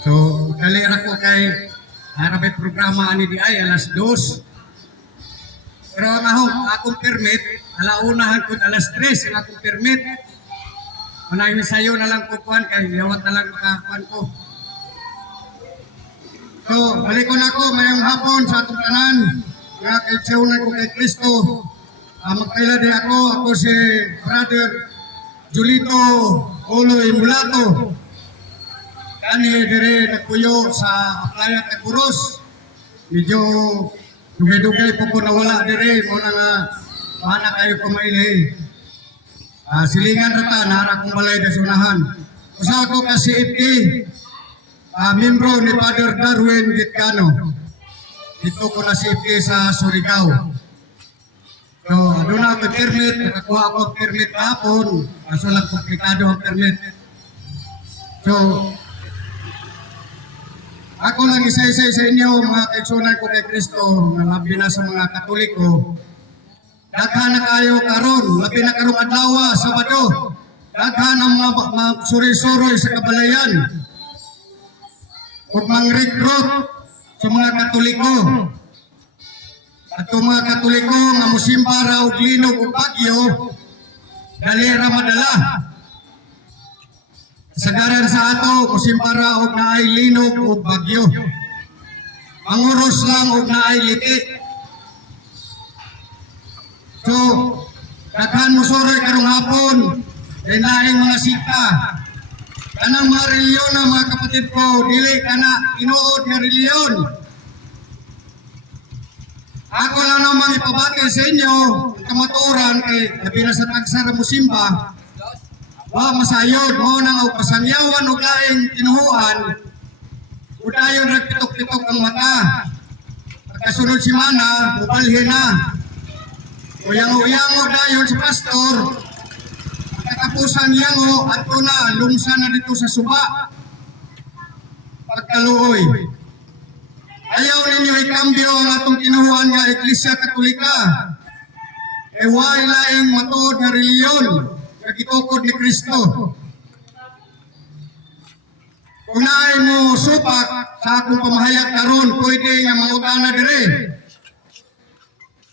So, galera ko kay harapay programa ani di ay alas 2. Pero akong permit, alaunahan ko alas 3 ang akong permit. Manay sayo na lang ko kuan kay yawat na lang makakuan ko. So, balik ko na ko mayong hapon sa atong tanan. Nga kay Tiyunan ko kay Kristo. Magkaila di ako si Brother Julito Oloy Mulato. Kani dire nagpuyo sa Playa Taguros. Medyo dugay-dugay po ko nawala dire. Muna nga, mana kayo kumaili. Silingan rata, nara kong balay na sunahan. Usa ko ka CFD, membro ni Father Darwin Gitcano. Dito ko na CFD sa Surigao. So, doon ako permit, nakakuha ako permit kahapon. Kaso lang komplikado ang permit. So, ako lang isa-isa sa inyo, mga kaitsunan ko kay Kristo, na labi na sa mga Katoliko. Daghan na kayo karon, labi na karong adlaw, Sabado. Daghan ang mga suri-suroy sa kabalayan. Huwag mang-recruit sa mga Katoliko. At ang mga Katoliko nga musimba raw linog o bagyo, galera madala. Sagaran sa ato, musimba raw og naay linog o bagyo. Manguros lang og naay liti. So, daghan mo soroy karong hapon, laing mga sita. Kanang mga reliyon na mga kapatid ko, dili kana tinuod nga reliyon. Ako lang naman ipabati sa inyo, kamaturan kay labi na sa tagsara musimba. Wa masayod mo nang pasangyawan o laing tinuhuan. Udayon nagpitok-pitok ang mata. Pagkasunod si Mana, ubalhin na. Uyang-uyango dayon si pastor. Katapusan yango at na lungsa na dito sa suba. Pagkaluoy. Ayaw ninyo ikambyo ang atong kinuhuan nga Iglesia Katolika. Wala laing matuod nga reliyon nga gitukod ni Kristo. Kung naay mo supak sa akong pamahayag karon, pwede nga mangutana dire.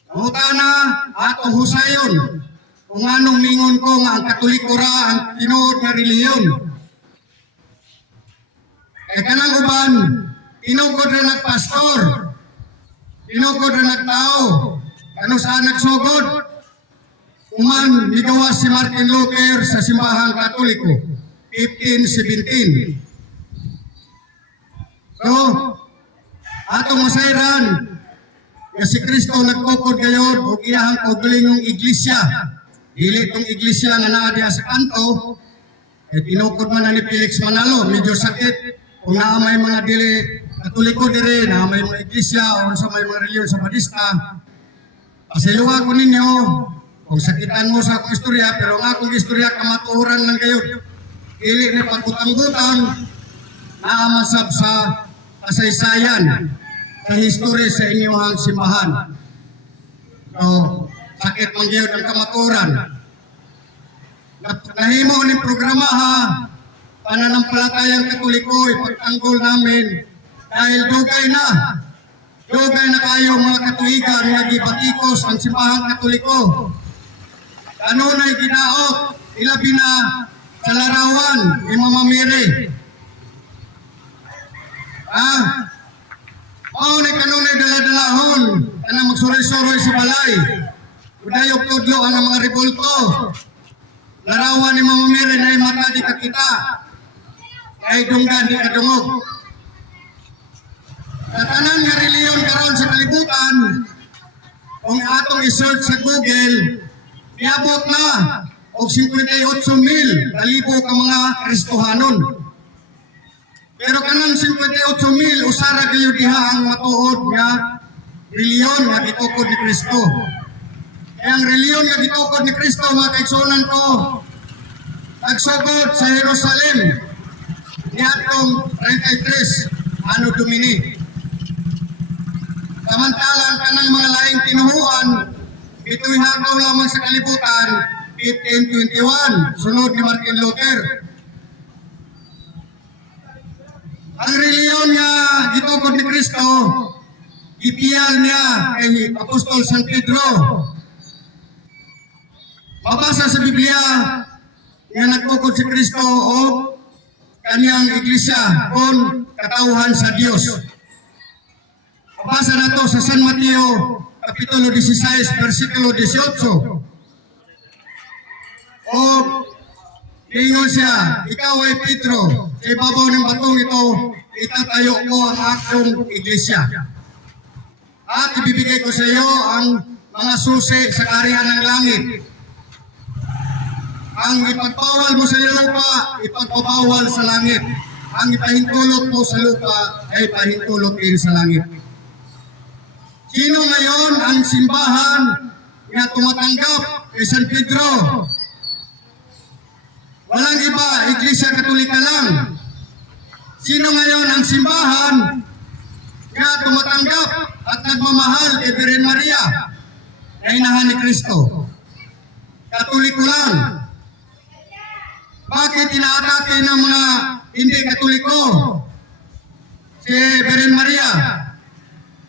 Mangutana atong husayon kung anong mingon ko nga ang Katoliko ra ang tinuod nga reliyon. Kanang uban, tinugod na nagpastor, tinugod na nagtao, ano saan nagsugod? Uman, nigawas si Martin Luther sa simbahang Katoliko, 1517. So, atong masayran, nga si Kristo nagtukod gayon o iyahang kaugalingong iglesia. Dili itong iglesia nga naa diha sa kanto, tinukod man na ni Felix Manalo, medyo sakit. Kung naa may mga dili Katoliko dire, naa may mga iglesia o sa may mga reliyon sa Badista, pasiluwa ko ninyo, kung sakitan mo sa akong istorya, pero ang akong istorya kamatuoran lang kayo. Dili ni pagkutang-butang, naamasab sa kasaysayan, sa history sa inyong simbahan. So, sakit man kayo ng kamatuoran. Nahimo ni programa ha, pananampalatayang Katoliko, ipagtanggol namin dahil dugay na kayo mga Katolikan nga gibatikos ang simbahang Katoliko. Kanunay ginaot, ilabi na sa larawan ni Mama Mary. Kanunay dala-dalahon, kanang magsuroy-suroy si balay. Udayog tudlo ang mga rebolto. Larawan ni Mama Mary na mata di kakita. Kay dunggan di kadungog. Sa tanan nga reliyon karon sa kalibutan, kung atong i-search sa Google, niabot na og 58,000 kalibo ka mga Kristohanon. Pero kanang 58,000 usara kayo diha ang matuod nga reliyon nga gitukod ni Kristo. Kaya ang reliyon nga gitukod ni Kristo, mga kaigsunan ko, nagsugod sa Jerusalem niadtong 33 Anno Domini. Samantalang kanang mga laing tinuhuan, ito'y hagaw lamang sa kalibutan, 1521, sunod ni Martin Luther. Ang reliyon niya gitukod ni Kristo, ipiyal niya kay Apostol San Pedro. Mabasa sa Biblia nga nagtukod si Kristo o kaniyang iglesia kung katauhan sa Dios. Mabasa nato sa San Mateo Kapitulo 16, versikulo 18. O ingon siya, ikaw ay Pedro, sa ibabaw ng batong ito, itatayo ko ang akong iglesia. At ibibigay ko sa iyo ang mga susi sa kaharian ng langit. Ang ipagpawal mo sa lupa, ipagpapawal sa langit. Ang ipahintulot mo sa lupa, ay ipahintulot din sa langit. Sino ngayon ang simbahan na tumatanggap kay San Pedro? Walang iba, Iglesia Katolika lang. Sino ngayon ang simbahan na tumatanggap at nagmamahal kay Virgen Maria na inahan ni Kristo? Katoliko lang. Bakit inaatake ng mga hindi Katoliko si Virgen Maria?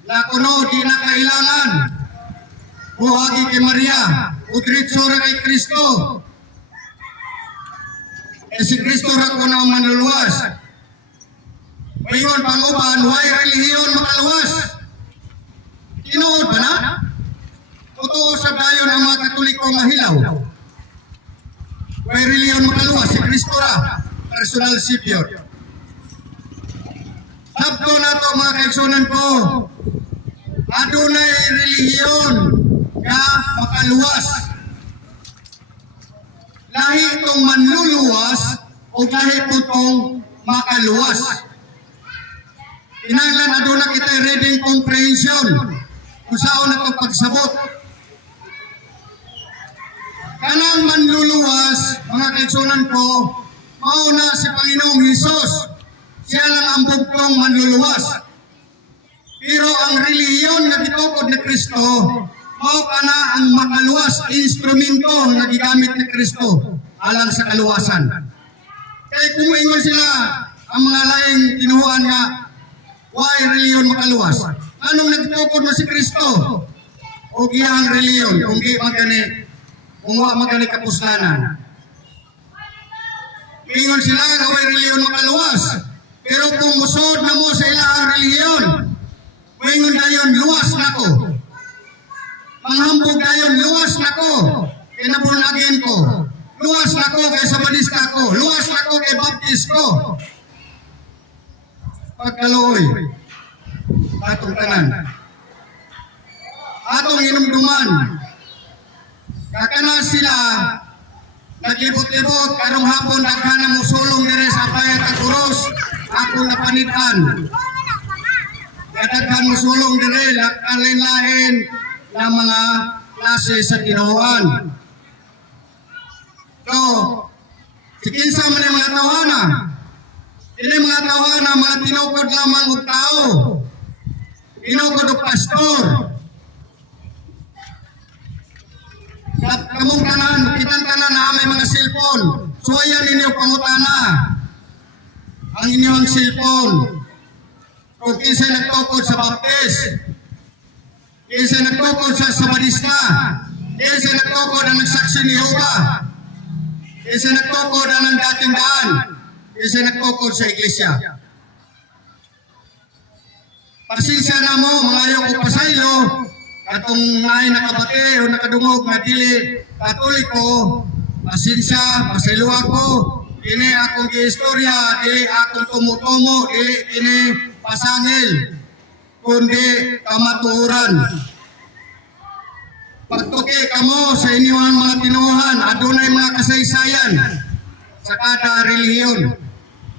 Na kuno di na kailangan buhagi kay Maria o diretso ra kay Kristo. Si Kristo ra kuno ang manluluwas. Mayon panguban, way relihiyon makaluwas. Tinuod ba na? Totoo sa dayon ang mga Katoliko mahilaw. Way relihiyon makaluwas, si Kristo ra, personal savior. Sabto na to mga kaigsunan ko, adunay relihiyon na makaluwas. Lahi itong manluluwas o lahi po itong makaluwas. Inanglan aduna kita reading comprehension kung saan na itong pagsabot. Kanang manluluwas, mga kaigsunan ko, mauna si Panginoong Hesus. Siya lang ang bugtong manluluwas. Pero ang relihiyon na gitukod ni Kristo, mao kana ang makaluwas, instrumento na gigamit ni Kristo alang sa kaluwasan. Kaya kung ingon sila ang mga laing tinuhuan nga, why relihiyon makaluwas? Anong nagtukod mo si Kristo? O giyang relihiyon, kung di magani, kung wa magani kapuslanan. Ingon sila nga why relihiyon makaluwas? Pero kung musod na mo sa ilang relihiyon, ingon dayon luwas na ko. Manghambog dayon luwas na ko. Kinabunagin ko. Luwas na ko kay Sabadista ko. Luwas na ko kay Baptist ko. Pagkaluoy. Atong tanan. Atong inumduman. Kakana sila naglibot-libot karong hapon daghan mo sulong dire sa bayat at uros. Ako napanitan. Kadaghan mo sulong dire lain-lain na mga klase sa tinuhan. So, si kinsa man ang mga tawana. Ini mga tawana, mga tinukod lamang og tao. Tinukod og pastor. Kamong tanan, kitang tanan na may mga cellphone. So ayan ninyo pangutana. Ang inyong cellphone. Kung kinsa nagtukod sa Baptist, kinsa nagtukod sa Sabadista, kinsa nagtukod ang nagsaksi ni Jehovah, kinsa nagtukod ang dating daan, kinsa nagtukod sa iglesia. Pasensya na mo, mga ayaw ko pasaylo, katong may nakabate o nakadungog na dili Katoliko, pasensya, pasaylo ako, kini akong istorya, dili akong tumutumo, dili kini pasangil, kundi kamatuoran. Pagtuki kamo sa inyong mga tinuhan, adunay mga kasaysayan sa kada relihiyon.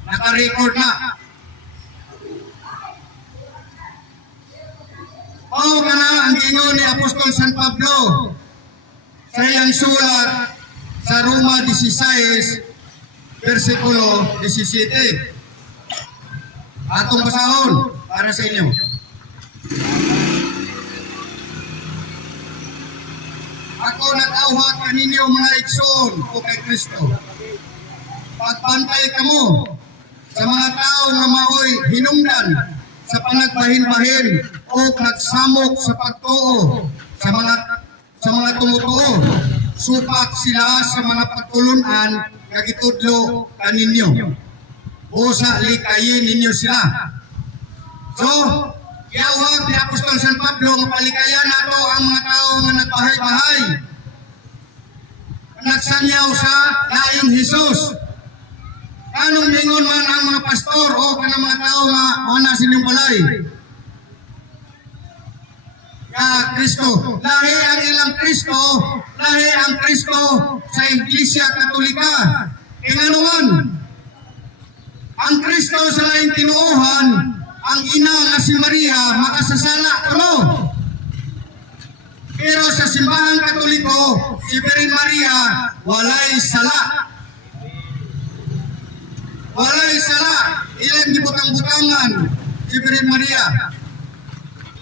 Naka-record na. Mao kana ang ingon ni Apostol San Pablo sa iyang sulat sa Roma 16, versikulo 17. Atong basahon para sa inyo. Ako nag-awhat kaninyo mga igsoon o kay Kristo. Pagbantay kamo sa mga tao nga maoy hinungdan sa panagbahin-bahin o nagsamok sa pagtuo sa mga tumutuo. Supak sila sa mga pagtulunan nga gitudlo kaninyo. Busa likayin ninyo sila. So, giyawag ni Apostol San Pablo nga palikayan nato ang mga tao nga nagbahay-bahay. Nagsanyaw sa laing Hesus. Anong mingon man ang mga pastor o kanang mga tao nga ana sining balay? Ya Kristo. Lahi ang ilang Kristo, lahi ang Kristo sa Iglesia Katolika. Inganuman, ang Kristo sa laing tinuohan, ang ina nga si Maria, makasasala kuno. Pero sa simbahan Katoliko, si Virgin Maria, walay sala. Walay sala. Ilang gibutang-butangan si Virgin Maria.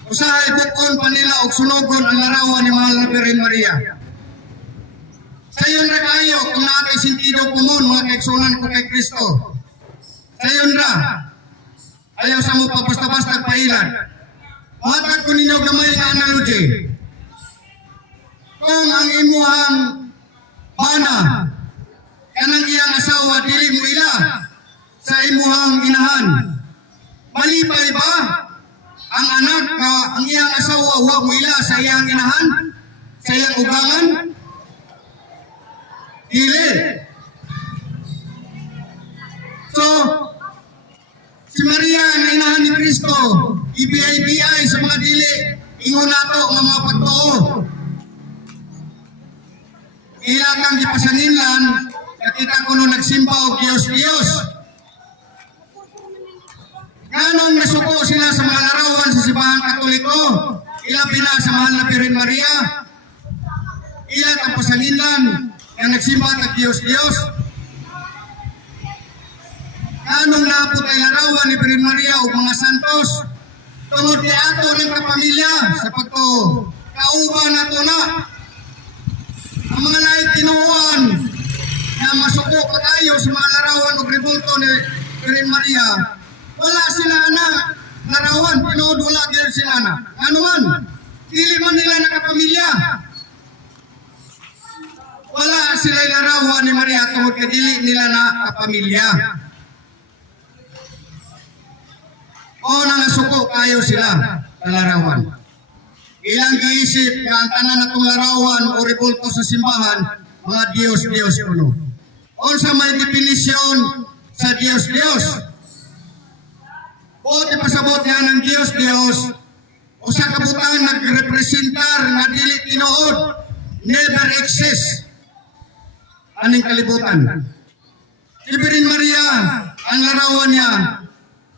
Usahay bukon pa nila og sunogon ang larawan ni mahal na Virgin Maria. Sayon ra kayo kung naatay sentido kumon mga kaigsunan ko kay Kristo. Sayon ra. Ayaw sa mo pa basta-basta pailan. Matag ko ninyo gamay nga analogy. Kung ang imuhang bana kanang iyang asawa dili mo ila sa imuhang inahan, malipay ba ang anak nga ang iyang asawa wa mo ila sa iyang inahan, sa iyang ugangan? Dili. So, si Maria na inahan ni Kristo, ibiyay-biyay sa mga dili, ingon nato nga mga pagtuo. Ilatang gipasaninlan, nakita ko nung nagsimba og Diyos. Ganong nasuko sila sa mga larawan sa simbahan Katoliko, ilabi na sa mahal na Virgin Maria, ilat ang pasaninlan na nagsimba ng Diyos. Ganong naapot ay larawan ni Virgin Maria o mga santos, tungod ni ato ng kapamilya sa pagtuo. Kauban nato na ang mga laing tinuuan na masuko pa tayo sa mga larawan o rebulto ni Virgin Maria. Wala sila na larawan, pinood wala din sila na. Ano man, dili man nila nakapamilya. Wala sila larawan ni Maria tungod kay dili nila nakapamilya. O nangasuko kayo sila sa larawan. Ilang giisip nga ang tanan natong larawan o rebulto sa simbahan, mga Diyos kuno. Unsa may definisyon sa Diyos. Buti pasabot niya ng Diyos, usa ka butang nagrepresentar nga dili tinuod, never exist. Aning kalibutan. Si Virgin Maria, ang larawan niya,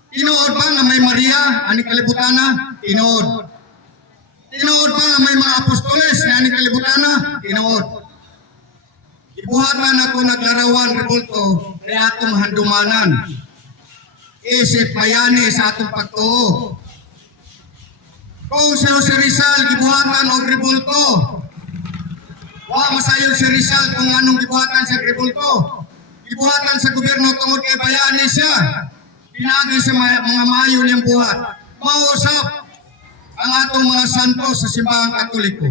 tinuod ba nga may Maria, aning kalibutana? Tinuod. Tinuod ba nga may mga apostoles, aning kalibutana? Tinuod. Ibuhatan ako naglarawan, rebulto, kaya atong handumanan. Isip bayani sa atong pagtuo. Kung si Jose Rizal gibuhatan og rebulto, wa masayon si Rizal kung anong gibuhatan sa rebulto. Gibuhatan sa gobyerno tungod kay bayani siya. Pinagi sa mga maayo niyang buhat. Mausap ang atong mga santo sa simbahang Katoliko.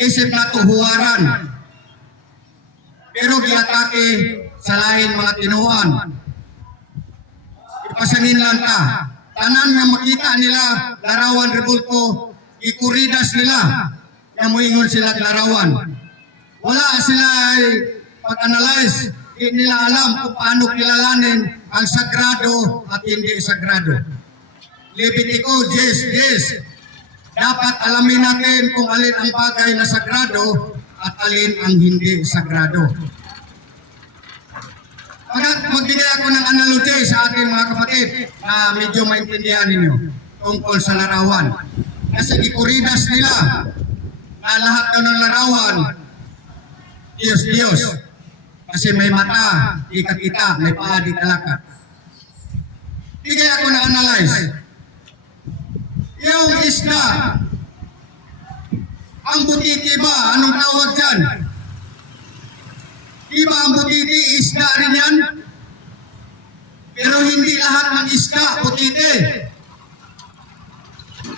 Isip nato huwaran. Pero giatake sa lain mga tinuan. Ipasangin lang ta. Tanan nga makita nila larawan rebulto, ikuridas nila. Kaya moingon sila larawan. Wala sila pag-analyze. Hindi nila alam kung paano kilalanin ang sagrado at hindi sagrado. Levitico 10:10. Dapat alamin natin kung alin ang bagay na sagrado at alin ang hindi sagrado. Magbigay ako ng analogy sa ating mga kapatid na medyo maintindihan ninyo tungkol sa larawan. Kasi ikuridas nila na lahat ng larawan, Diyos. Kasi may mata, di kakita, may paa, di talakat. Bigay ako na analyze. Yung isda, ang butiti ba? Anong tawag dyan? Di ba ang butiti, isda rin yan? lahat ng iska putite.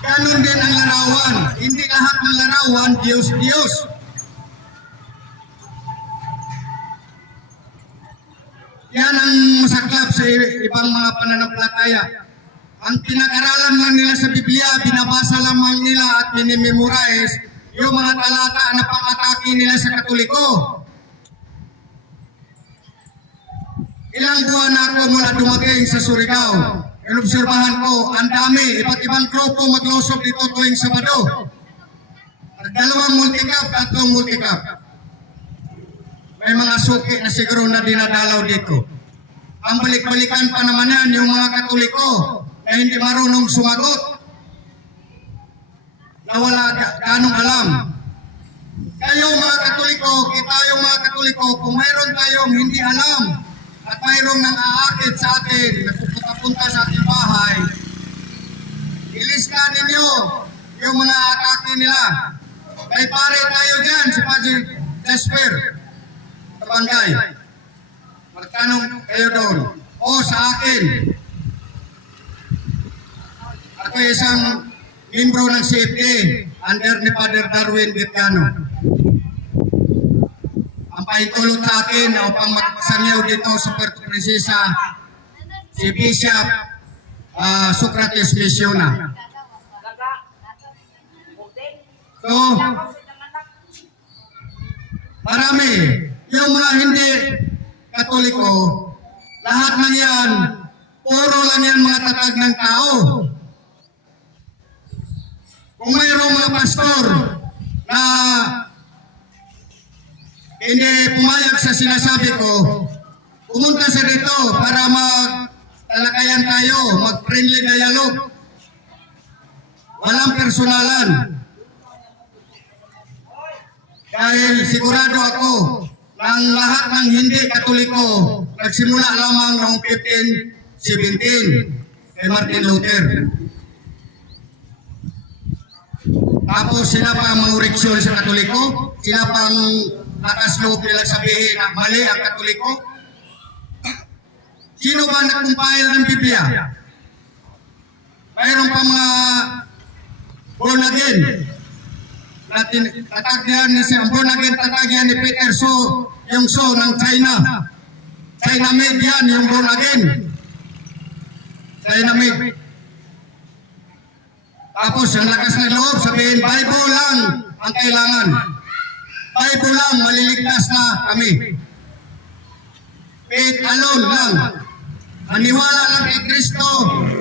Ganon din ang larawan. Hindi lahat ng larawan Diyos-Diyos. Yan ang masaklap sa ibang mga pananampalataya. Ang pinag-aralan lang nila sa Biblia, binabasa lamang nila at minimemorize yung mga talata na pang-atake nila sa Katoliko. Ilang buwan na ako mula dumating sa Surigao. Inobserbahan ko, ang dami, iba't ibang grupo maglosob dito tuwing Sabado. Dalawang multi-cup, tatlong multi-cup. May mga suki na siguro na dinadalaw dito. Ang balik-balikan pa naman yan, yung mga Katoliko na hindi marunong sumagot. Na wala ganong alam. Kayo mga Katoliko, kita yung mga Katoliko, kung mayroon tayong hindi alam at mayroong nang aakit sa atin, nagpupunta sa ating bahay, ilista ninyo yung mga atake nila. May pare tayo dyan, si Padre Jasper Tabangay. Magtanong kayo doon. O sa akin, ako isang membro ng CFD under ni Father Darwin Vitcano. Ang paitulot sa akin na upang magpasangyaw dito sa Puerto Princesa si Bishop Socrates Misiona. So, marami. Yung mga hindi Katoliko, lahat ng yan, puro lang yan mga tatag ng tao. Kung mayroong mga pastor na hindi pumayag sa sinasabi ko, pumunta sa dito para magtalakayan tayo, mag-friendly dialogue. Walang personalan. Dahil sigurado ako, ang lahat ng hindi Katoliko nagsimula lamang noong 1517 kay Martin Luther. Tapos sila pa ang mangureksyon sa Katoliko, sila pang lakas loob nila sabihin na mali ang Katoliko. Sino ba nag-compile ng Biblia? Mayroon pa mga born again. Tatagyan ni ang born again, tatagyan ni Peter So, yung So ng China. China made yan, yung born again. China made. Tapos ang lakas ng loob, sabihin, Bible lang ang kailangan. Bible lang, maliligtas na kami. Faith alone lang. Maniwala lang kay Kristo,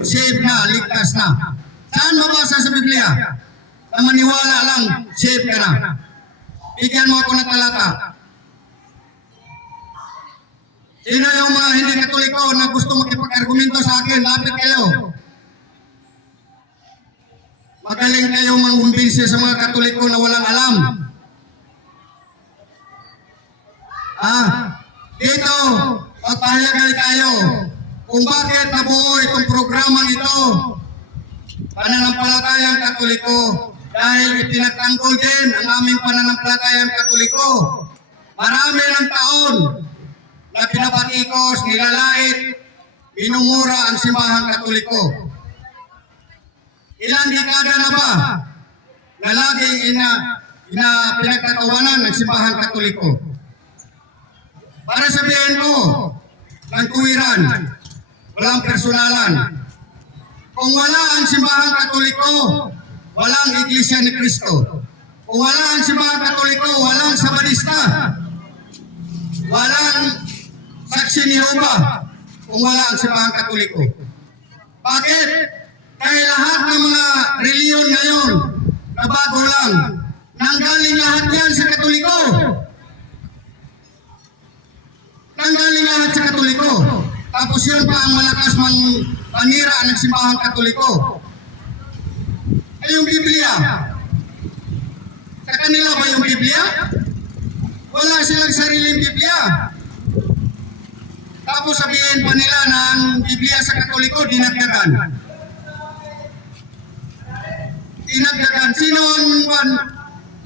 save na, ligtas na. Saan mabasa sa Biblia? Na maniwala lang, save ka na. Bigyan mo ako ng talata. Sino yung mga hindi Katoliko na gusto makipag-argumento sa akin? Lapit kayo. Magaling kayo mangumbinsi sa mga Katoliko na walang alam. Dito, magpahayagal tayo kung bakit nabuo itong programang ito. Pananampalatayang Katoliko. Dahil itinagtanggol din ang aming pananampalatayang Katoliko. Marami ng taon na pinapatikos, nilalait, minumura ang simbahang Katoliko. Ilang dekada na ba na laging pinagtatawanan ng simbahang Katoliko? Para sabihin ko, ng tuwiran, walang personalan. Kung wala ang simbahang Katoliko, walang Iglesia ni Cristo. Kung wala ang simbahang Katoliko, walang Sabadista. Walang Saksi ni Jehovah. Kung wala ang simbahang Katoliko. Bakit? Dahil lahat ng mga reliyon ngayon na bago lang, nanggaling lahat yan sa Katoliko. Nanggaling lahat sa Katoliko. Tapos yun pa ang malakas manira ng simbahang Katoliko. Ay yung Biblia. Sa kanila ba yung Biblia? Wala silang sariling Biblia. Tapos sabihin pa nila na ang Biblia sa Katoliko dinagdagan. Dinagdagan. Sino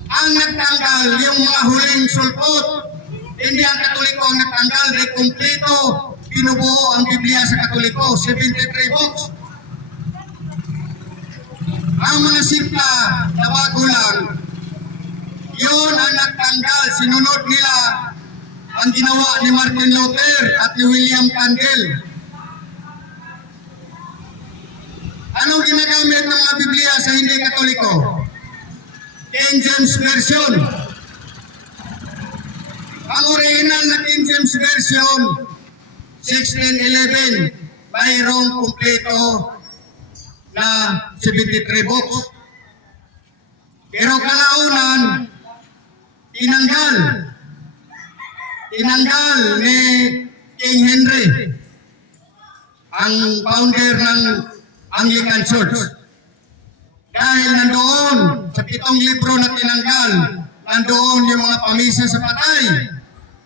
ang nagtanggal yung mga huling sulpot? Hindi ang Katoliko ang nagtanggal. Dahil kumpleto, binubuo ang Biblia sa Katoliko, 73 books. Ang mga simple na bago lang, yun ang nagtanggal, sinunod nila ang ginawa ni Martin Luther at ni William Candle. Anong ginagamit ng mga Biblia sa hindi Katoliko? King James Version. Ang original na King James Version, 1611, mayroong kumpleto na 73 books. Pero kalaunan, tinanggal ni King Henry, ang founder ng Anglican Church. Dahil nandoon sa 7 libro na tinanggal, nandoon yung mga pamisa sa patay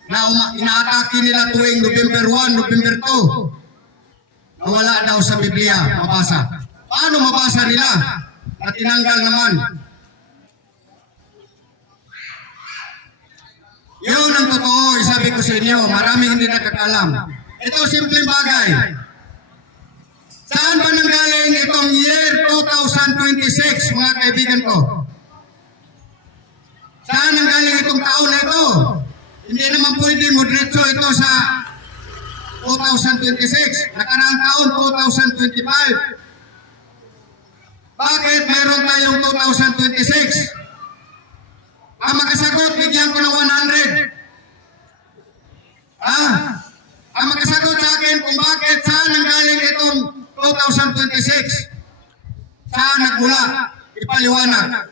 na inaatake nila tuwing November 1, November 2. Nawala daw sa Biblia, mabasa. Paano mabasa nila? Na tinanggal naman. Yun ang totoo, isabi ko sa inyo, maraming hindi nakakalam. Ito simpleng bagay. Saan ba nanggaling itong year 2026, mga kaibigan ko? Saan nanggaling itong taon na ito? Hindi naman pwede moderito ito sa 2026. Nakaraang taon, 2025. Bakit meron tayong 2026? Ang makasagot, bigyan ko ng 100. Ang makasagot sa akin kung bakit saan nanggaling itong 2026. Saan nagmula? Ipaliwanag.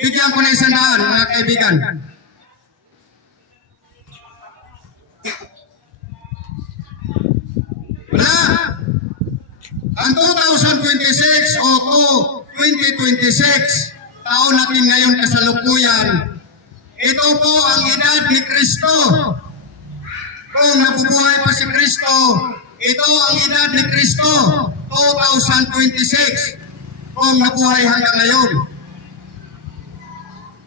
Bigyan ko na 100, mga kaibigan. Wala. Ang 2026 o 2026, taon natin ngayon kasalukuyan, ito po ang edad ni Kristo. Kung nabubuhay pa si Kristo, ito ang edad ni Kristo, 2026, kung nabuhay hanggang ngayon.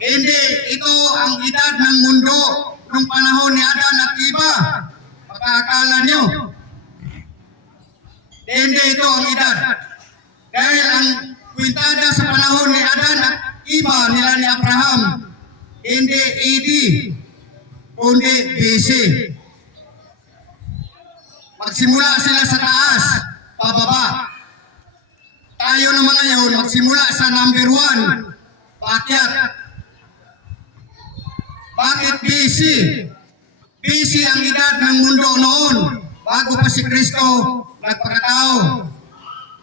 Hindi, ito ang edad ng mundo nung panahon ni Adan at Eva. Pagkakala nyo. Hindi ito ang edad. Dahil ang kwintada sa panahon ni Adan at Eva nila ni Abraham, hindi AD, kundi BC. Magsimula sila sa taas, pababa. Tayo naman ngayon, magsimula sa number 1, paakyat. Bakit BC? BC ang edad ng mundo noon, bago pa si Kristo nagpakatao.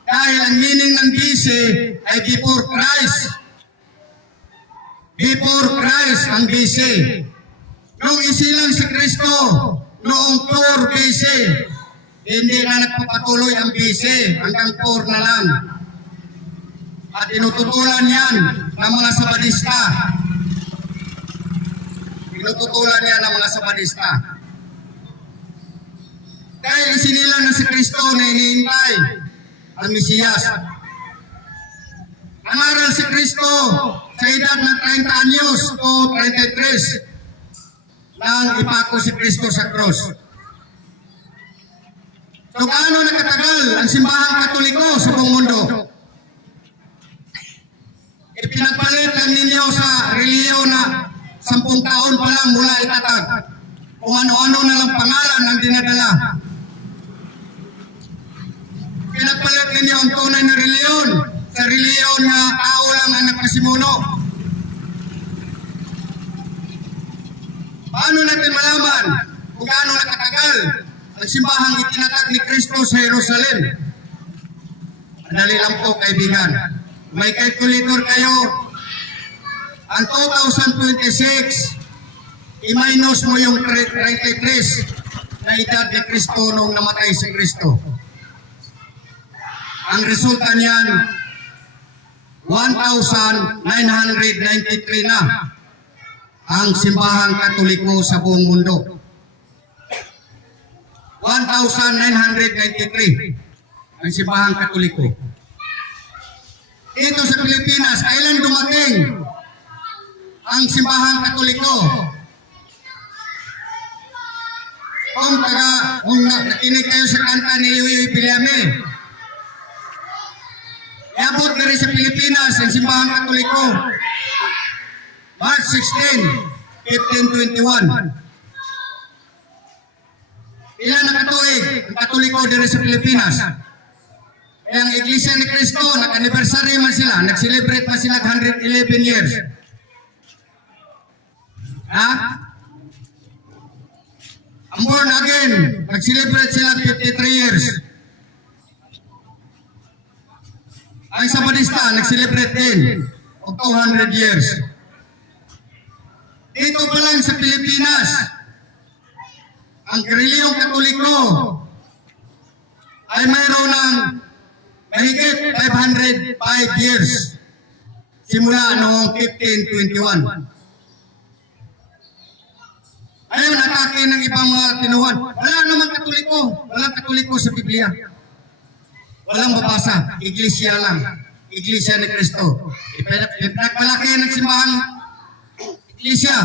Dahil ang meaning ng BC ay before Christ. Before Christ ang BC. Nung isilang si Kristo, noong 4 BC, hindi na nagpapatuloy ang BC, hanggang 4 na lang. At tinututulan yan ng mga Sabadista. Tinututulan yan ng mga Sabadista. Dahil isinilang na si Kristo na hinihintay ang Mesiyas. Nangaral si Kristo sa edad ng 30 anyos o 33 nang ipako si Kristo sa cross. So gaano nakatagal ang simbahang Katoliko sa buong mundo? Ipinagpalit lang ninyo sa reliyon na 10 taon pa lang mula itatag. Kung ano-ano na lang pangalan ang dinadala. Pinagpalit ninyo ang tunay na reliyon sa reliyon na tao lang ang nagpasimuno. Paano natin malaman kung gaano nakatagal ang simbahang itinatag ni Kristo sa Jerusalem? Madali lang po, kaibigan. May calculator kayo. Ang 2026, i-minus mo yung 33 na edad ni Kristo nung namatay si Kristo. Ang resulta niyan, 1,993 na ang simbahang Katoliko sa buong mundo. 1,993 ang simbahang Katoliko. Dito sa Pilipinas, kailan dumating ang simbahang Katoliko? kung nakinig kayo sa kanta ni Yuyoy Villame, iabot na rin sa Pilipinas ang Simbahang Katoliko. March 16, 1521. Ilan na katuig ang Katoliko diri sa Pilipinas? Ang Iglesia ni Cristo, nag-anniversary man sila, nag-celebrate man sila 111 years. Ha? Ang born again, nag-celebrate sila 53 years. Ang Sabadista, nag-celebrate din of 200 years. Dito pa lang sa Pilipinas, ang reliyong Katoliko ay mayroon ng mahigit 505 years simula noong 1521. Ayaw natake ng ibang mga tinuhan. Wala naman Katoliko. Walang Katoliko sa Biblia. Walang babasa. Iglesia lang. Iglesia ni Cristo. Nagpalaki ng simbahang Iglesia.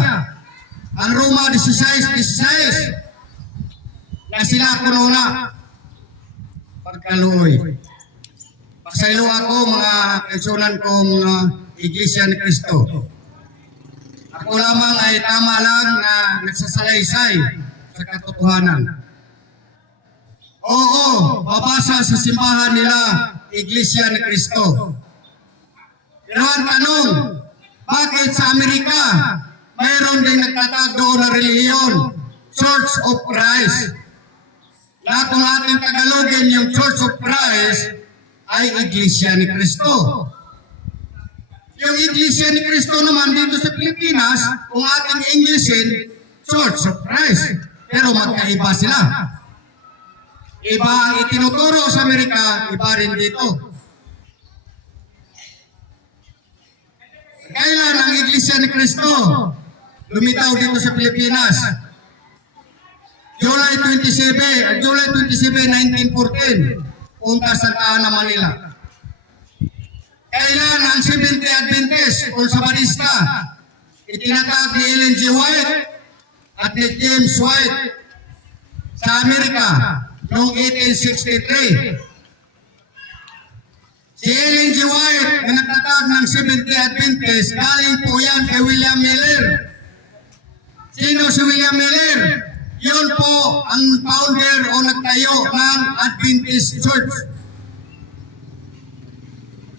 Ang Roma 16 na sila kuno na pagkaluoy. Pasaylo ako mga kaisunan kong Iglesia ni Cristo. Ako lamang ay tama lang na nagsasalaysay sa katotohanan. Oo, babasa sa simbahan nila Iglesia ni Cristo. Pero ang tanong, bakit sa Amerika mayroon din nagtatag doon na relihiyon, Church of Christ? Na kung ating Tagalogin yung Church of Christ ay Iglesia ni Cristo. Yung Iglesia ni Cristo naman dito sa Pilipinas, kung ating Englishin, Church of Christ. Pero magkaiba sila. Iba ang itinuturo sa Amerika, iba rin dito. Kailan ang Iglesia ni Cristo lumitaw dito sa Pilipinas? July 27, 1914, punta Santa Ana, Manila. Kailan ang Seventh Day Adventist o Sabadista itinatag ni Ellen G. White at ni James White sa Amerika noong 1863. Si Ellen G. White na nagtatag ng Seventh Day Adventist, galing po yan kay William Miller. Sino si William Miller? Yun po ang founder o nagtayo ng Adventist Church.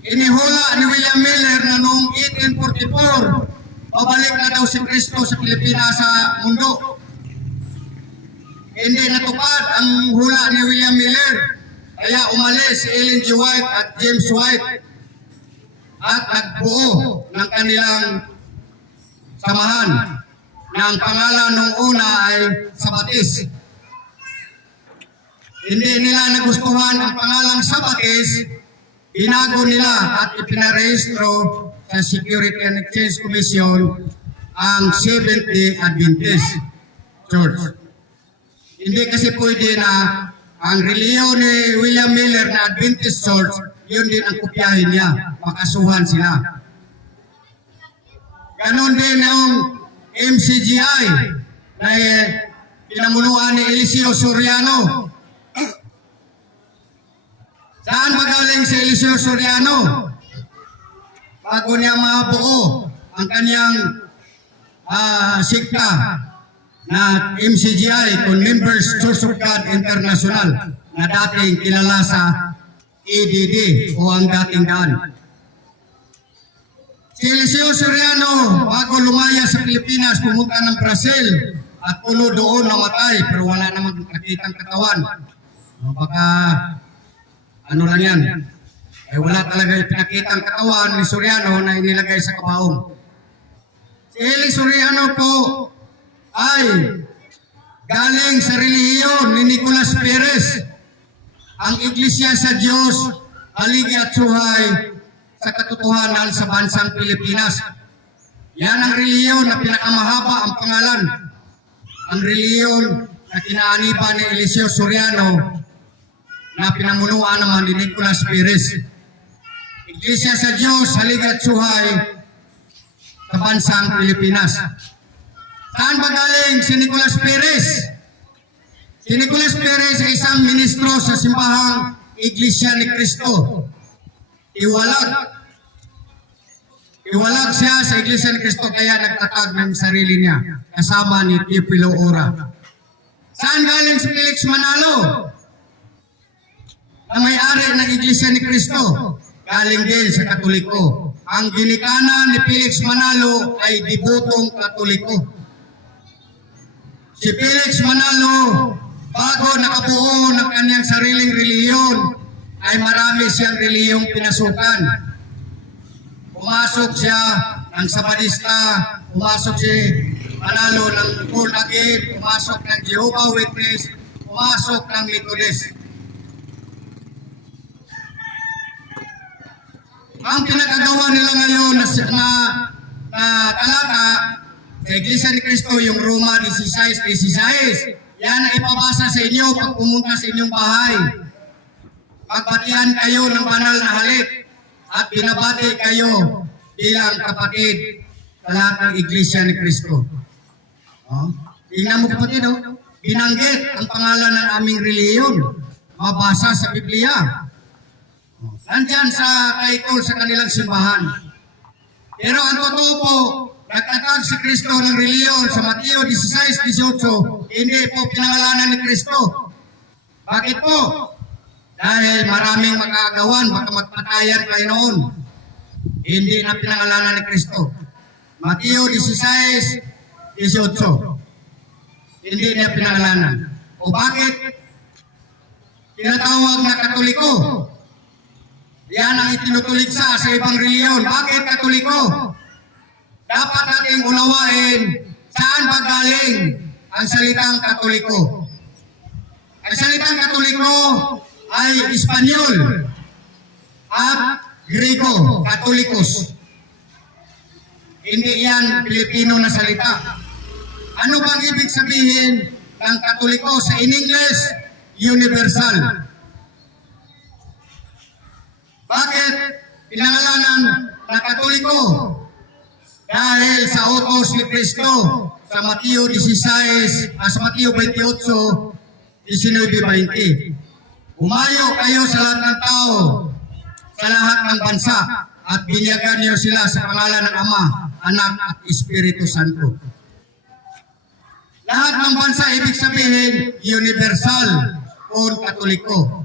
Inihula ni William Miller na noong 1844, pabalik na daw si Cristo sa Pilipinas sa mundo. Hindi natupad ang hula ni William Miller. Kaya umalis si Ellen G. White at James White at nagbuo ng kanilang samahan na ang pangalan nung una ay Sabatis. Hindi nila nagustuhan ang pangalang Sabatis, binago nila at ipinarehistro sa Security and Exchange Commission ang Seventh-day Adventist Church. Hindi kasi pwede na ang relihiyon ni William Miller na Adventist Church, yun din ang kopyahin niya. Makasuhan sila. Ganon din ang MCGI na pinamunuan ni Eliseo Soriano. Saan magaling si Eliseo Soriano? Bago niya mabuo ang kanyang sikta na MCGI, kung Members Church of God International, na dating kilala sa EDD o ang dating daan. Si Eliseo Soriano, bago lumaya sa Pilipinas, pumunta ng Brazil at puno doon namatay, pero wala namang nakitang katawan. Baka ano lang yan. Eh, wala talaga pinakitang katawan ni Soriano na inilagay sa kabaong. Si Eli Soriano po ay galing sa relihiyon ni Nicolas Perez, ang Iglesia sa Diyos, Haligi at Suhay sa katotohanan sa bansang Pilipinas. Yan ang relihiyon na pinakamahaba ang pangalan. Ang relihiyon na kinaaniba ni Eliseo Soriano na pinamunuan naman ni Nicolas Perez. Iglesia sa Diyos, Haligi at Suhay sa bansang Pilipinas. Saan ba galing si Nicolas Perez? Si Nicolas Perez ay isang ministro sa simbahang Iglesia ni Cristo. Iwalag siya sa Iglesia ni Cristo kaya nagtatag ng sarili niya kasama ni Teofilo Ora. Saan galing si Felix Manalo? Na may-ari ng Iglesia ni Cristo. Galing din sa Katoliko. Ang ginikanan ni Felix Manalo ay debutong Katoliko. Si Felix Manalo, bago nakabuo ng kanyang sariling reliyon, ay marami siyang reliyong pinasukan. Pumasok siya ng Sabadista, pumasok si Manalo ng Born Again, pumasok ng Jehovah Witness, pumasok ng Methodist. Ang pinagagawa nila ngayon na talata sa Iglesia ni Cristo, yung Roma 16:16, yan ang ipabasa sa inyo pag pumunta sa inyong bahay. Pagbatihan kayo ng banal na halik at binabati kayo bilang kapatid sa lahat ng Iglesia ni Cristo. Tingnan mo kapatid, binanggit ang pangalan ng aming reliyon. Mabasa sa Biblia. Nandyan sa title sa kanilang simbahan. Pero ang totoo po, nagtatag si Kristo ng reliyon sa Mateo 16:18, hindi po pinangalanan ni Kristo. Bakit po? Dahil maraming magagawan, baka magpatayan kayo noon. Hindi na pinangalanan ni Kristo. Mateo 16:18, hindi niya pinangalanan. O bakit? Tinatawag na Katoliko. Yan ang itinutuligsa sa ibang reliyon. Bakit Katoliko? Dapat nating unawain saan ba galing ang salitang Katoliko. Ang salitang Katoliko ay Espanyol at Grego, Katolikos. Hindi yan Pilipino na salita. Ano bang ibig sabihin ng Katoliko? Sa in English, universal. Bakit pinangalanan na Katoliko? Dahil sa utos ni Kristo sa Mateo 28, 19-20. Umayo kayo sa lahat ng tao, sa lahat ng bansa, at binyagan niyo sila sa pangalan ng Ama, Anak at Espiritu Santo. Lahat ng bansa, ibig sabihin, universal o Katoliko.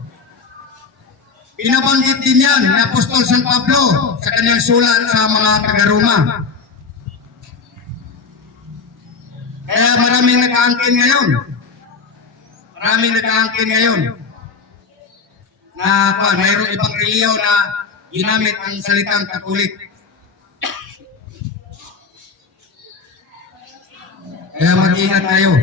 Binabanggit din yan ni Apostol San Pablo sa kanyang sulat sa mga taga-Roma. Kaya maraming nag-aangkin ngayon. Na mayroong ibang reliyon na ginamit ang salitang Katolik. Kaya mag-ingat tayo.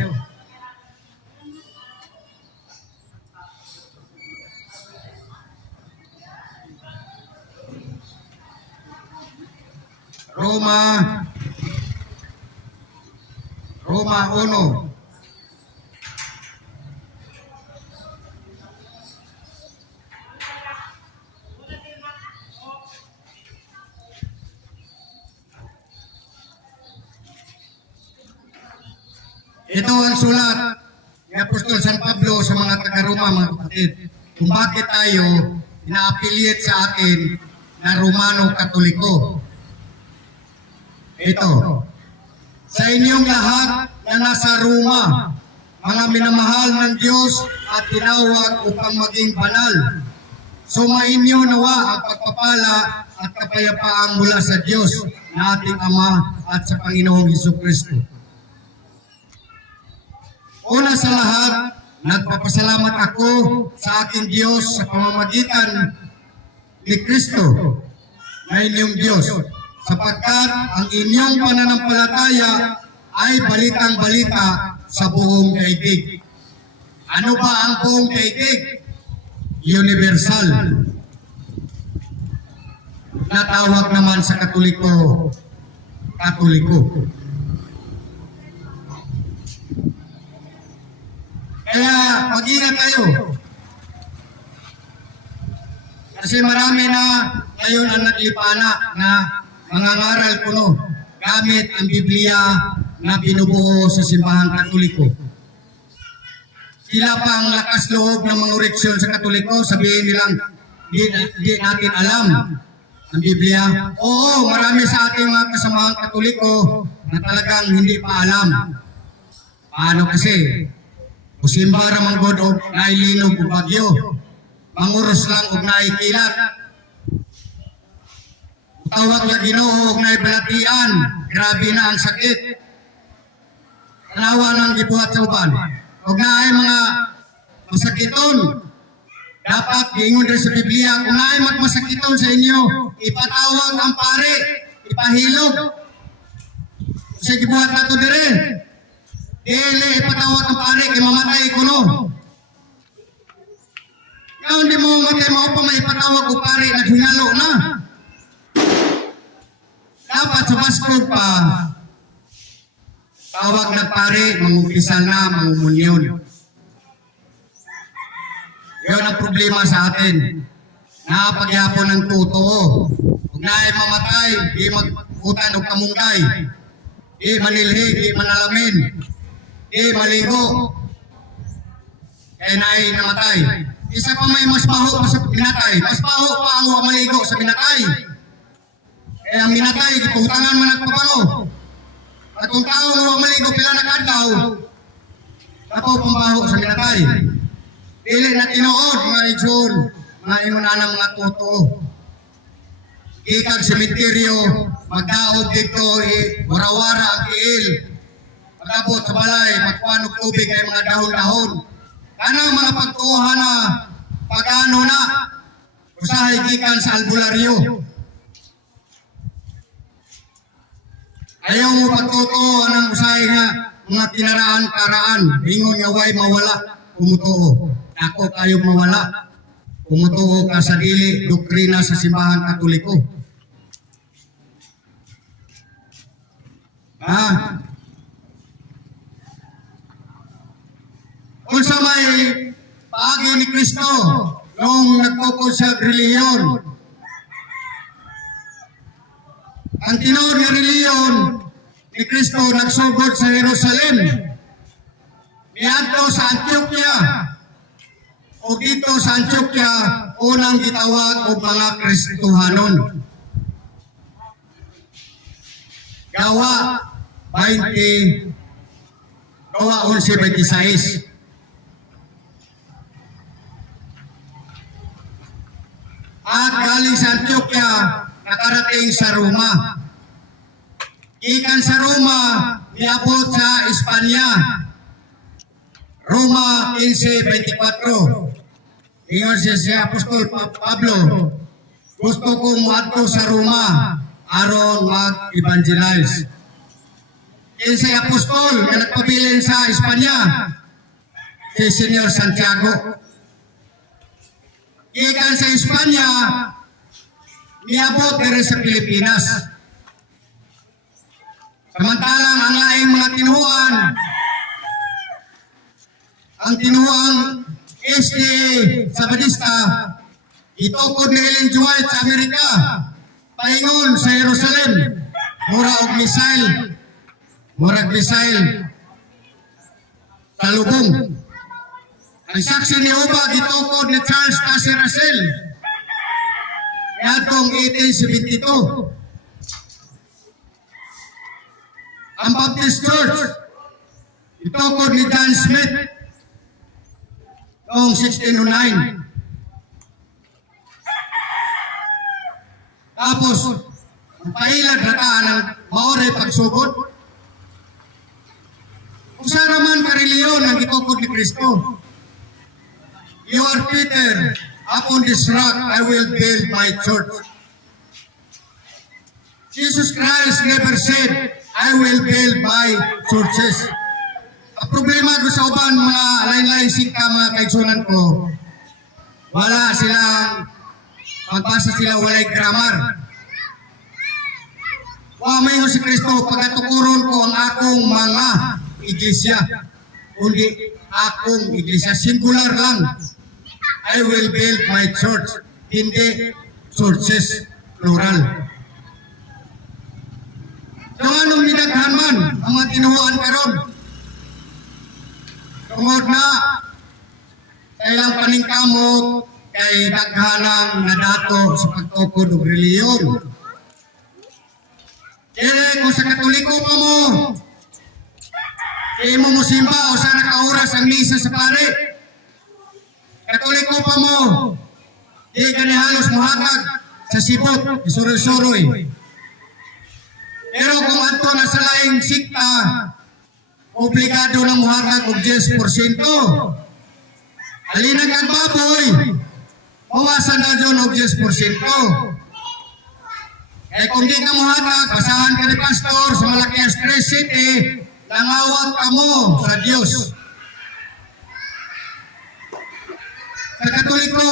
Roma 1. Ito ang sulat ni Apostol San Pablo sa mga taga-Roma, mga kapatid. Kung bakit tayo ina-affiliate sa atin na Romano Katoliko. Ito, sa inyong lahat na nasa Roma, mga minamahal ng Diyos at tinawag upang maging banal, sumainyo nawa ang pagpapala at kapayapaan mula sa Diyos na ating Ama at sa Panginoong Jesucristo. Una sa lahat, nagpapasalamat ako sa aking Diyos sa pamamagitan ni Kristo na inyong Diyos, sapagkat ang inyong pananampalataya ay balitang-balita sa buong daigdig. Ano ba ang buong daigdig? Universal. Natawag naman sa Katoliko, Katoliko. Kaya mag-ingat tayo. Kasi marami na ngayon ang naglipana na mangangaral kuno gamit ang Biblia na binubuo sa simbahan Katoliko. sila pa ang lakas loob ng mga oreksyon sa Katoliko, sabihin nilang di natin alam ang Biblia. Oo, marami sa ating mga kasamahang Katoliko na talagang hindi pa alam. Paano kasi? Musimba ramang god og nailinog og bagyo. Manguros lang og naikilat. Tawag na Ginoo og naibalatian. Grabe na ang sakit. Tanawa ng gibuhat sa uban. Og naay mga masakiton. Dapat giingon din sa Biblia, kung naay magmasakiton sa inyo, ipatawag ang pare, ipahilog. Sa gibuhat nato dire. Dili ipatawag ang pare kay mamatay kuno. Kaya hindi mo matay mo pa may ipatawag o pare naghingalo na. Dapat sa baskog pa tawag na pare, mangumpisal na, mangumunyon. Yun ang problema sa atin. Napagyapon ng totoo. Kung naay mamatay, di mag-utan o kamunggay. Di manilhi, di manalamin. Di maligo. Kaya naay namatay. Isa pa may mas baho pa sa binatay. Mas baho pa ang maligo sa binatay. Kaya ang binatay, iputangan man nagpabango. At kung tao mo maligo, pila nakadaw, ako pambaho sa binatay. Dili na tinuod, mga legion, mga imunanang mga totoo. Ikag sementeryo, magdaog dito, warawara ang kiil. Pagabot sa balay, magkuhanog tubig ay mga dahon-dahon. Kanang mga pagtuuhan na pag-ano na, usahay gikan sa albularyo. Ayaw mo pagtotoo ng usahay nga mga kinaraan-karaan, ingon nga way mawala, umutuo. Ako kayo mawala, umutuo ka sa dili, doktrina sa simbahan Katoliko. Kung sa may paagi ni Kristo, nung nagtukod sa reliyon, ang tinuod nga reliyon ni Kristo nagsugod sa Jerusalem, niadto sa Antioquia, o dito sa Antioquia, unang gitawag og mga Kristohanon. Gawa 11:26. At galing sa Antioquia, nakarating sa Roma. Ikan sa Roma, niabot sa Espanya. Roma 15:24. Ingon si Apostol Pablo, gusto kong maadto sa Roma aron mag-evangelize. Si Apostol na nagpabilin sa Espanya, si Senyor Santiago. Ikan sa Espanya, niabot din sa Pilipinas. Samantalang ang laing mga tinuan, ang tinuang SDA Sabadista, itukod ni Ellen G. White sa Amerika, paingon sa Jerusalem, murag misail sa lubong. Ang saksi ni Uba, gitukod ni Charles Taze Russell, yatong 1872. Ang Baptist Church, itukod ni John Smith noong 1609. Tapos, ang pailad rataan ng maori pagsugod. Kung saan naman kareliyon ang itukod ni Kristo. You are Peter, upon this rock I will build my church. Jesus Christ never said, I will build my churches. Ang problema ko sa uban, mga lain-lain singka, mga kaigsunan ko, wala silang, magbasa sila, walay grammar. Mayon si Kristo, pagkatukuron ko ang akong mga iglesia, kundi akong iglesia, singular lang. I will build my church, hindi churches, plural. So anong minaghan man ang mga tinuhaan karon? Tungod na kailang paningkamot kay daghanang nadato sa pagtukod og reliyon. Dili kung sa Katoliko pa mo, imo mo simba o sa naka-oras ang misa sa pare. Katoliko pa mo, di gani halos muhatag sa sibot, isuroy-suroy. Pero kung ato na sa laing sikta, obligado na muhatag og 10%. Alinag ang baboy, mawasan na doon og 10%. Eh kung di ka muhatag, basahan ka ni pastor sa Malakias 3:7, langawat ka mo sa Diyos. Sa Katoliko,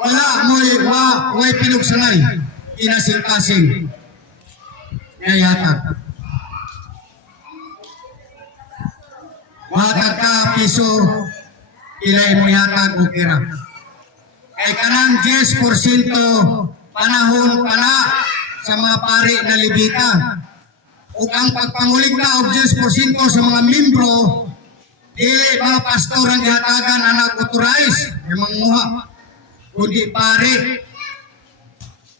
wala mo'y pinugsanay, inasin-asin, yayatag. Muhatag ka piso, ilay mo yatag o kira. Kay kanang 10% panahon pala sa mga pari na libita. Ug ang pagpangulig ka og 10% sa mga membro, dili mga pastor ang ihatagan anak authorize, manguha, kundi pari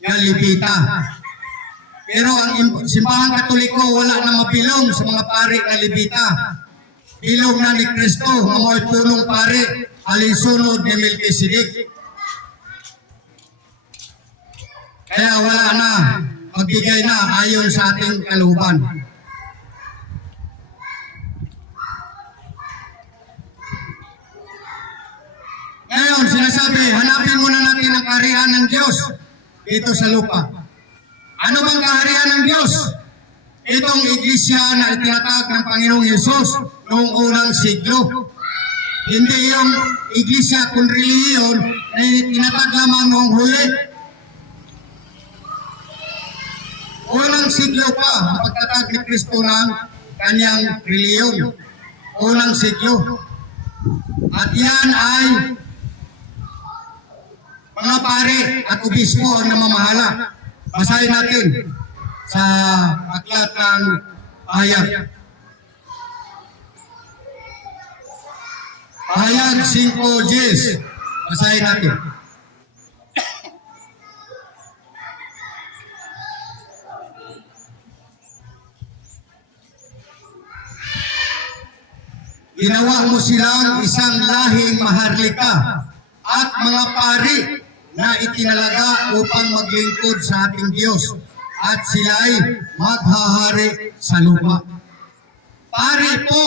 nga libita. Pero ang simbahan Katoliko wala na mabilong sa mga pari na libita. Bilong na ni Kristo, mamoy punong pari, alinsunod ni Melchizedek. Kaya wala na, magbigay na ayon sa ating kalooban. Ngayon, sinasabi, hanapin muna natin ang kaharian ng Diyos dito sa lupa. Ano bang kaharian ng Diyos? Itong iglesia na itinatag ng Panginoong Yesus noong unang siglo. Hindi yung iglesia kung reliyon na itinatag lamang noong huli. Unang siglo pa ang pagtatag ni Kristo ng kanyang reliyon. Unang siglo. At yan ay mga pare at obispo ang namamahala. Basahin natin sa aklat ng Pahayag. Pahayag 5:10. Basahin natin. Ginawa mo silang isang lahing maharlika at mga pari na itinalaga upang maglingkod sa ating Diyos at sila'y maghahari sa lupa. Pari po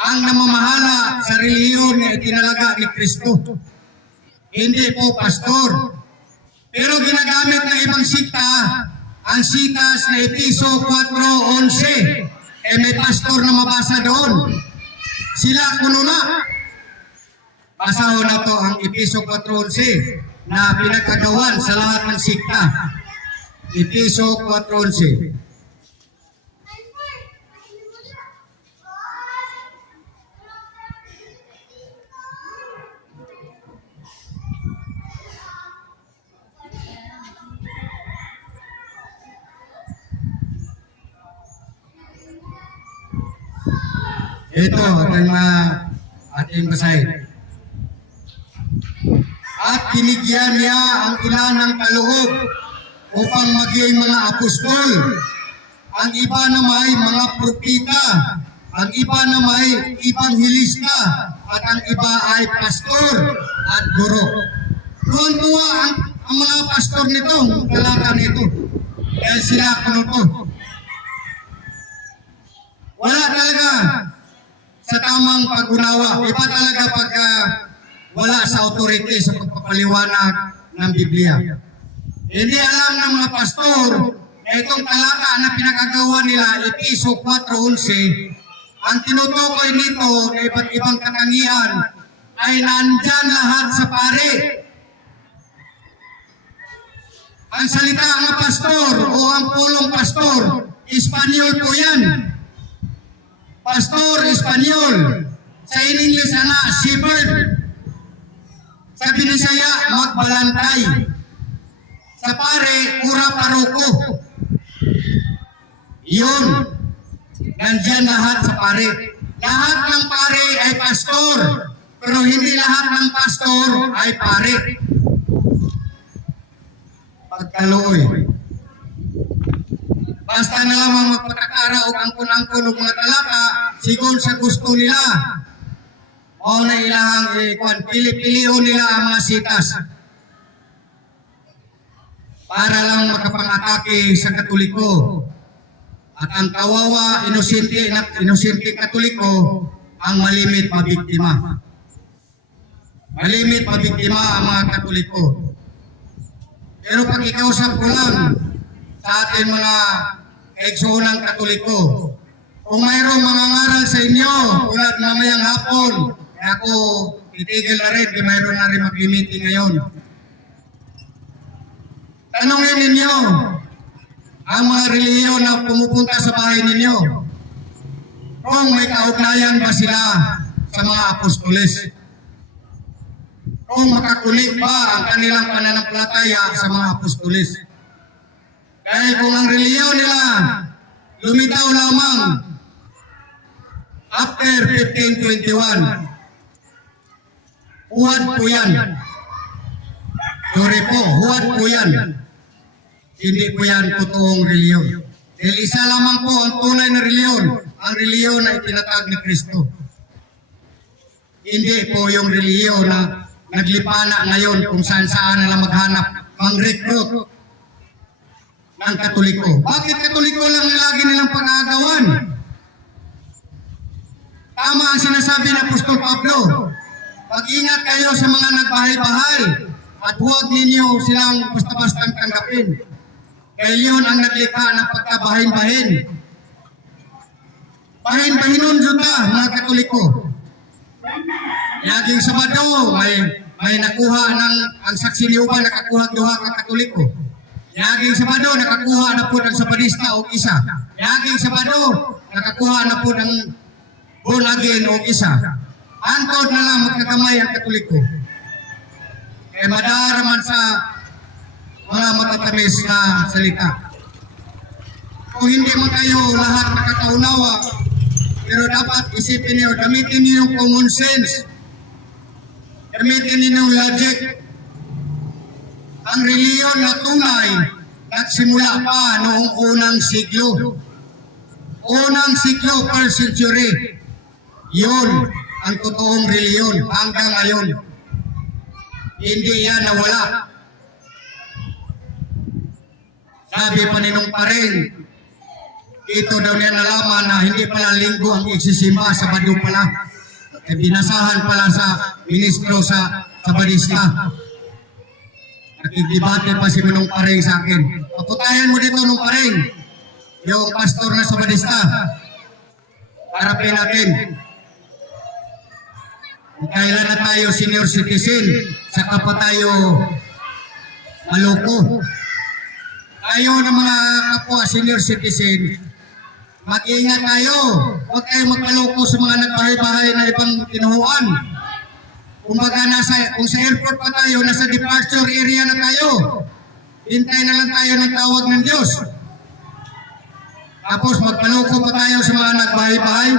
ang namamahala sa reliyon na itinalaga ni Kristo. Hindi po pastor. Pero ginagamit ng ibang sikta ang sitas na Episo 4:11. May pastor na mabasa doon. Sila kuno na. Basahon na to ang Episo 4:11 na pinagkagawan sa lahat ng sikta. Episo 4:11. Ito ating basahin. At binigyan niya ang ilan ng kaloob upang maging mga apostol. Ang iba na may mga propita, ang iba na may ibanghilista, at ang iba ay pastor at guro. Tuwan-tuwa ang mga pastor nito, talata nito. Dahil sila kuno to. Wala talaga sa tamang pag-unawa. Iba talaga pagka wala sa authority sa pagpapaliwanag ng Biblia. Hindi alam ng mga pastor na itong talata na pinagagawa nila, Episo 4:11, ang tinutukoy nito na iba't ibang katangian ay nandyan lahat sa pare. Ang salita ng pastor o ang pulong pastor, Espanyol po yan. Pastor, Espanyol. Sa in-English shepherd. Sa Binisaya, magbalantay. Sa pare, ura paroko. Yun. Nandyan lahat sa pare. Lahat ng pare ay pastor, pero hindi lahat ng pastor ay pare. Pagkaluoy. Basta na lamang magpatakara o angkon-angkon o mga talaka, sigon sa gusto nila. O na ilang pili-pilio nila ang mga sitas. Para lang makapangatake sa Katoliko. At ang kawawa, inosente Katoliko, ang malimit mabiktima. Malimit mabiktima ang mga Katoliko. Pero pag-ikausap ko lang sa ating mga kaigsoonang Katoliko, kung mayroong mga ngaral sa inyo, tulad mamayang hapon, ako titigil na rin, mayroon na rin mag-meeting ngayon. Tanungin ninyo, ang mga relihiyon na pumupunta sa bahay ninyo, kung may kaugnayan ba sila sa mga apostoles? Kung makakulik ba ang kanilang pananampalataya sa mga apostoles? Dahil kung ang relihiyon nila lumitaw lamang after 1521, huwad po yan. Sorry po, huwad po yan. Hindi po yan totoong reliyon. Dahil isa lamang po ang tunay na reliyon. Ang reliyon na itinatag ni Kristo. Hindi po yung reliyon na naglipana ngayon kung saan-saan na maghanap, mang-recruit ng Katoliko. Bakit Katoliko lang lagi nilang pag-aagawan? Tama ang sinasabi ng Apostol Pablo. Mag-ingat kayo sa mga nagbahay-bahay at huwag ninyo silang basta-bastang tanggapin. Kaya yun ang naglikha ng pagkabahin-bahin. Bahin-bahinon juta, mga Katoliko. Laging Sabado, may nakuha ng ang saksi ni Uba, nakakuha duha ka Katoliko. Laging Sabado, nakakuha na po ng Sabadista o isa. Laging Sabado, nakakuha na po ng born again o isa. Antod na lang magkakamay ang Katoliko. Kaya madaraman sa mga matatamis na salita. Kung hindi mo kayo lahat nakakaunawa, pero dapat isipin niyo, gamitin niyo yung common sense. Gamitin niyo yung logic. Ang reliyon na tunay, nagsimula pa noong unang siglo. Unang siglo per century. Yun ang totoong reliyon hanggang ngayon. Hindi yan nawala. Sabi pa ni Nung Paring, ito daw niya nalaman na hindi pala linggo ang igsisima, Sabado pala. E binasahan pala sa ministro sa Sabadista. Nakikibate pa si Nung Paring sa akin. Paputayan mo dito Nung Paring, yung pastor na Sabadista. Harapin natin. Kailan na tayo senior citizen, saka pa tayo maloko. Tayo ng mga kapwa senior citizen, mag-ingat tayo. Huwag kayo magkaloko sa mga nagbahay-bahay na ibang tinuhuan. Kumbaga kung sa airport pa tayo, nasa departure area na tayo. Hintay na lang tayo ng tawag ng Diyos. Tapos magkaloko pa tayo sa mga nagbahay-bahay.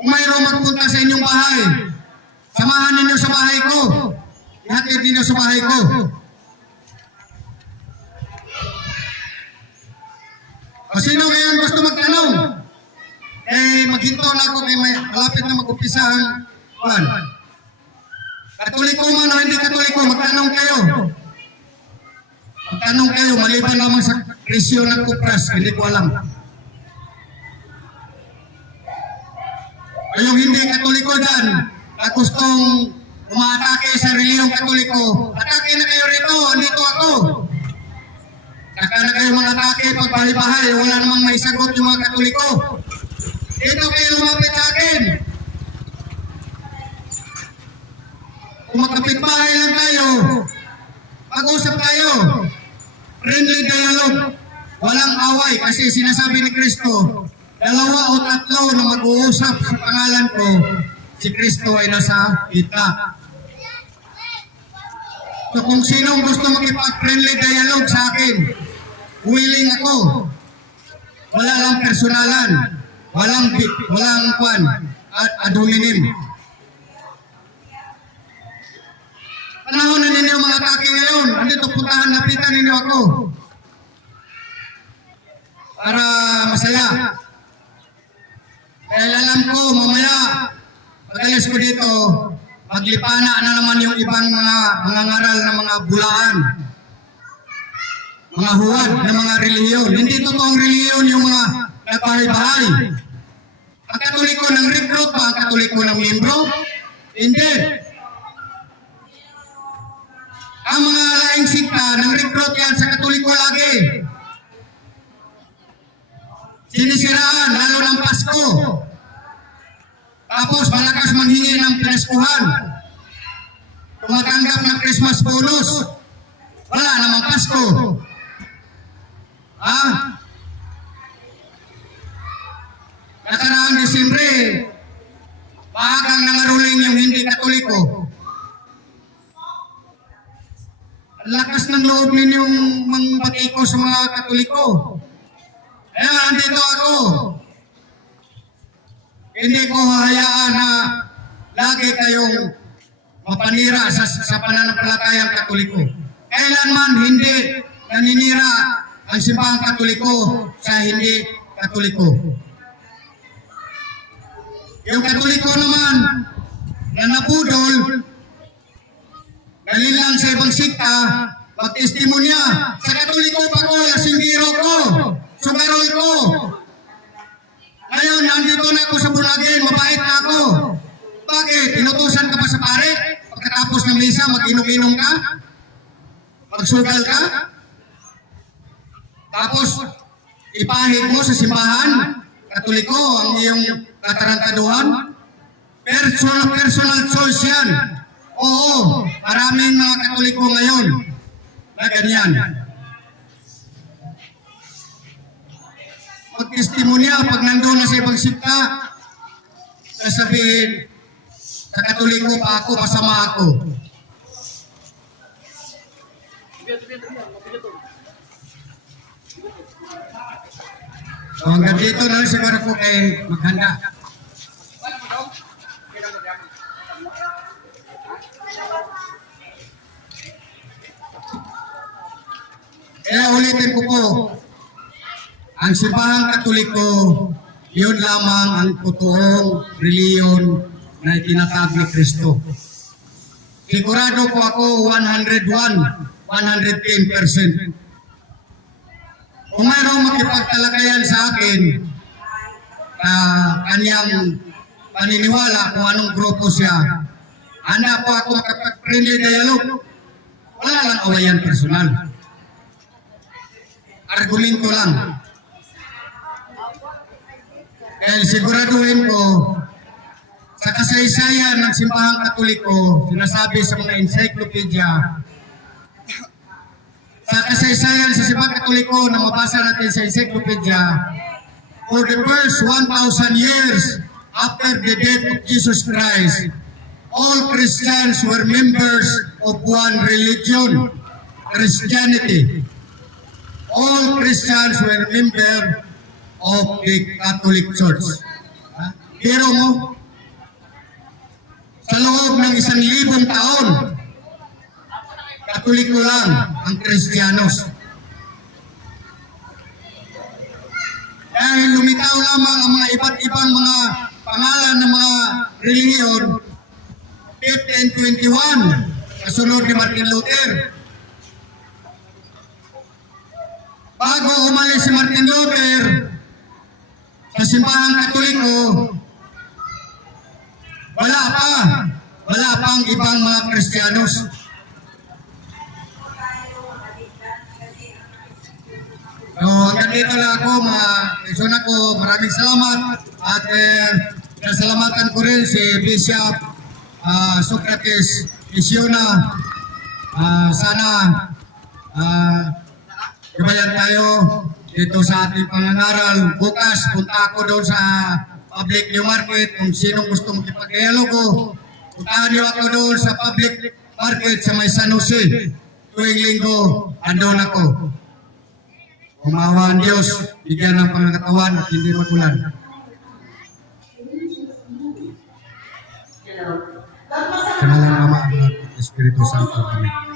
Kung mayroong magpunta sa inyong bahay, samahan ninyo sa bahay ko. Ihatid ninyo sa bahay ko. O sino ngayon gusto magtanong? Maghinto na ako kay malapit na mag-umpisa ang kuwan. Katoliko man o hindi Katoliko, magtanong kayo. Magtanong kayo, maliban lamang sa presyo ng kupras, hindi ko alam. O yung hindi Katoliko dyan, na gustong umatake sa reliyong Katoliko, atake na kayo rito, dito ako. Saka na kayo mga atake pag bahay-bahay, wala namang may sagot yung mga Katoliko. Dito kayo lumapit sa akin. Kung magkapit-bahay lang tayo, pag-usap tayo, friendly dialogue, walang away kasi sinasabi ni Kristo, 2 o 3 na mag-uusap sa pangalan ko, si Kristo ay nasa gitna. So kung sinong gusto makipag-friendly dialogue sa akin, willing ako. wala lang personalan, walang kwan, ad hominem. Panahon na ninyo mga kaki ngayon, andito puntahan, lapitan ninyo ako. Para masaya. Kaya alam ko, mamaya, pag-alis ko dito, maglipana na naman yung ibang mga ngaral na mga bulaan. Mga huwad na mga reliyon. Hindi totoong reliyon yung mga nagbahay-bahay. Ang Katoliko ng recruit ba ang Katoliko ng membro? Hindi. Ang mga laing sikta ng recruit yan sa Katoliko lagi. Sinisiraan, lalo ng Pasko. Tapos malakas manghingi ng pinaskuhan. Tumatanggap ng Christmas bonus. Wala namang Pasko. Ha? Nakaraang Disyembre, maagang nangaruling yung hindi Katoliko. Ang lakas ng loob ninyong mangbati ko sa mga Katoliko. Kaya andito ako. Hindi ko hahayaan na lagi kayong mapanira sa pananampalatayang Katoliko. Kailanman hindi naninira ang simbahang Katoliko sa hindi Katoliko. Yung Katoliko naman na napudol, dahil lang sa ibang sikta, magtestimonya. Sa Katoliko pa ko, lasinggiro ko, sugarol ko. Ngayon, nandito na ako sa Bulagin, mabait na ako. Bakit? Inutusan ka pa sa pare? Pagkatapos ng misa, mag-inom-inom ka? Magsugal ka? Tapos, ipahid mo sa simbahan, Katoliko, ang iyong katarantaduhan? Personal choice yan. Oo, maraming mga Katoliko ngayon na ganyan. Magtestimonya pag nandun na sa ibang sikta, sasabihin, sa Katoliko pa ako, masama ako. So hanggang dito na siguro po kayo maghanda. Kaya ulitin ko po, ang simbahang Katoliko, yun lamang ang totoong reliyon na itinatag ni Kristo. Sigurado po ako 101, 110%. Kung mayroong makipagtalakayan sa akin, kanyang paniniwala kung anong grupo siya, handa po ako makapag-friendly dialogue. Wala lang awayan personal. Argumento lang. Dahil siguraduhin ko, sa kasaysayan ng simbahang Katoliko, sinasabi sa mga encyclopedia, sa kasaysayan sa simbahang Katoliko na mabasa natin sa encyclopedia, for the first 1,000 years after the death of Jesus Christ, all Christians were members of one religion, Christianity. All Christians were members of the Catholic Church. Pero mo, sa loob ng 1,000 taon, Katoliko lang ang Kristiyanos. Dahil lumitaw lamang ang mga iba't ibang mga pangalan ng mga reliyon, 1521, kasunod ni Martin Luther. Bago umalis si Martin Luther sa simbahang Katoliko, wala pang ibang mga Kristiyanos. So, hanggang dito lang ako,ison ako, maraming salamat at nasalamatan ko rin si Bishop Socrates Isiona. Sana ibayan tayo dito sa ating pangangaral. Bukas, punta ako doon sa public new market. Kung sinong gusto makipag-dialogo, puntahan niyo ako doon sa public market sa may San Jose. Tuwing linggo, andun ako. Umawa ang Diyos, bigyan ng pangatawan at hindi magulan. Sa ngalan ng Ama at Espiritu Santo. Amen.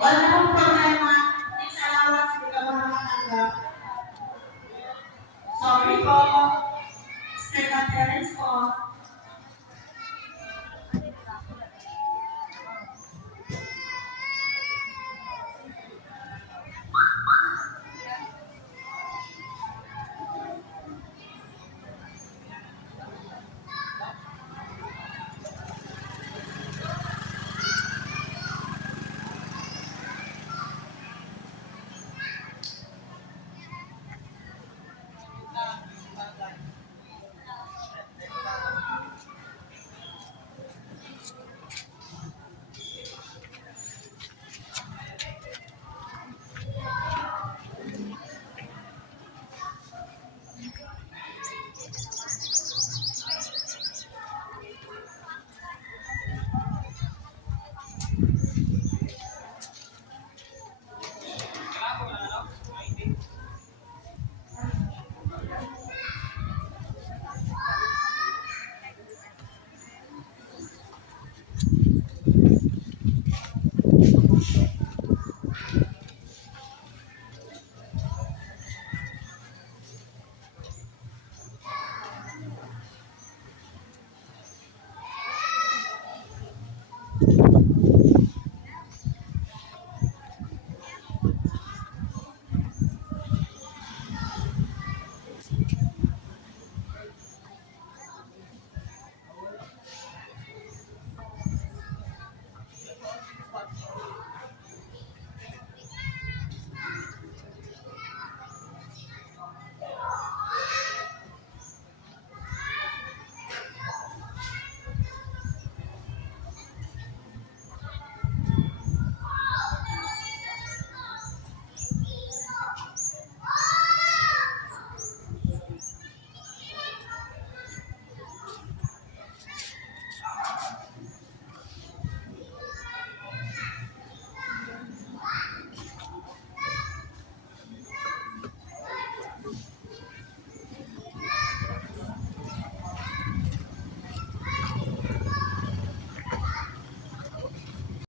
Wala